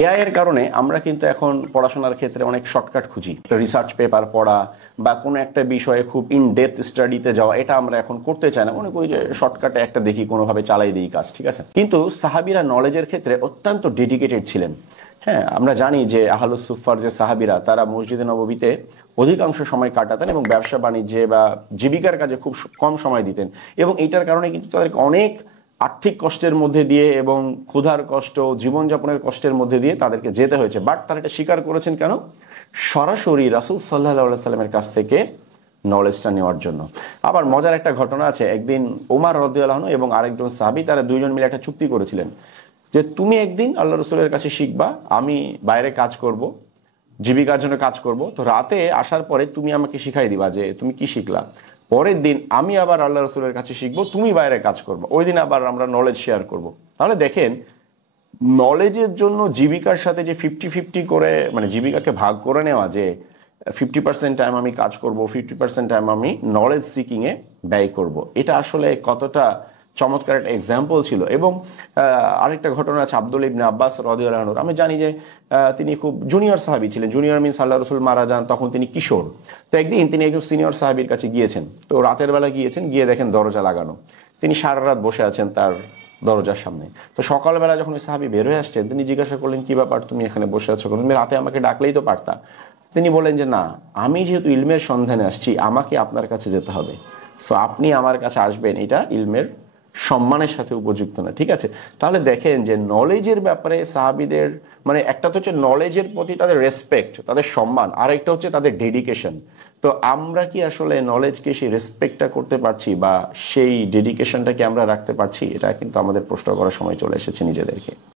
AI এর কারণে আমরা কিন্তু এখন পড়াশোনার ক্ষেত্রে অনেক শর্টকাট খুঁজি। রিসার্চ পেপার পড়া বা কোনো একটা বিষয়ে খুব ইন ডেপথ স্টাডিতে যাওয়া, এটা আমরা এখন করতে চাই না। মনে করি যে শর্টকাটে একটা দেখি, কোনোভাবে চালাই দিই কাজ, ঠিক আছে। কিন্তু সাহাবীরা নলেজের ক্ষেত্রে অত্যন্ত ডেডিকেটেড ছিলেন। হ্যাঁ, আমরা জানি যে আহলুস সুফার যে সাহাবীরা, তারা মসজিদে নববীতে অধিকাংশ সময় কাটাতেন এবং ব্যবসা বাণিজ্যে বা জীবিকার কাজে খুব কম সময় দিতেন। এবং এইটার কারণে কিন্তু তাদেরকে অনেক আর্থিক কষ্টের মধ্যে দিয়ে এবং ক্ষুধার কষ্ট, জীবনযাপনের কষ্টের মধ্যে দিয়ে তাদেরকে যেতে হয়েছে। বাট তারা এটা স্বীকার করেছেন কেন? সরাসরি রাসূল সাল্লাল্লাহু আলাইহি সাল্লামের কাছ থেকে নলেজটা নেওয়ার জন্য। আবার মজার একটা ঘটনা আছে। একদিন ওমর রাদিয়াল্লাহু আনহু এবং আরেকজন সাহাবী, তারা দুইজন মিলে একটা চুক্তি করেছিলেন যে তুমি একদিন আল্লাহ রাসূলের কাছে শিখবা, আমি বাইরে কাজ করব, জীবিকার জন্য কাজ করব, তো রাতে আসার পরে তুমি আমাকে শিখাই দিবা যে তুমি কি শিখলা। পরের দিন আমি আবার আল্লাহ রসুলের কাছে শিখবো, তুমি বাইরে কাজ করবো, ওই দিন আবার আমরা নলেজ শেয়ার করব। তাহলে দেখেন, নলেজের জন্য জীবিকার সাথে যে 50-50 করে, মানে জীবিকাকে ভাগ করে নেওয়া, যে 50% টাইম আমি কাজ করব, 50% টাইম আমি নলেজ সিকিংয়ে ব্যয় করব, এটা আসলে কতটা চমৎকার একটা এক্সাম্পল ছিল। এবং আরেকটা ঘটনা আছে আব্দুল্লাহ ইবনে আব্বাস রাদিয়াল্লাহু আনহু। আমি জানি যে তিনি খুব জুনিয়র সাহাবী ছিলেন। জুনিয়র মিনস আল্লাহ রসুল মারা যান, তখন তিনি কিশোর। তো একদিন তিনি একজন সিনিয়র সাহাবীর কাছে গিয়েছেন। তো রাতের বেলা গিয়েছেন, গিয়ে দেখেন দরজা লাগানো। তিনি সারা রাত বসে আছেন তার দরজার সামনে। তো সকালবেলা যখন ওই সাহাবী বের হয়ে আসছেন, তিনি জিজ্ঞাসা করলেন, কি ব্যাপার, তুমি এখানে বসে আছো? তুমি রাতে আমাকে ডাকলেই তো পারতা। তিনি বলেন যে না, আমি যেহেতু ইলমের সন্ধানে আসছি, আমাকে আপনার কাছে যেতে হবে। সো আপনি আমার কাছে আসবেন, এটা ইলমের সম্মানের সাথে উপযুক্ত না, ঠিক আছে। তাহলে দেখেন যে নলেজের ব্যাপারে সাহাবীদের, মানে একটা তো হচ্ছে নলেজের প্রতি তাদের রেসপেক্ট, তাদের সম্মান, আর একটা হচ্ছে তাদের ডেডিকেশন। তো আমরা কি আসলে নলেজকে সেই রেসপেক্টটা করতে পারছি বা সেই ডেডিকেশনটাকে আমরা রাখতে পারছি? এটা কিন্তু আমাদের প্রশ্ন করার সময় চলে এসেছে নিজেদেরকে।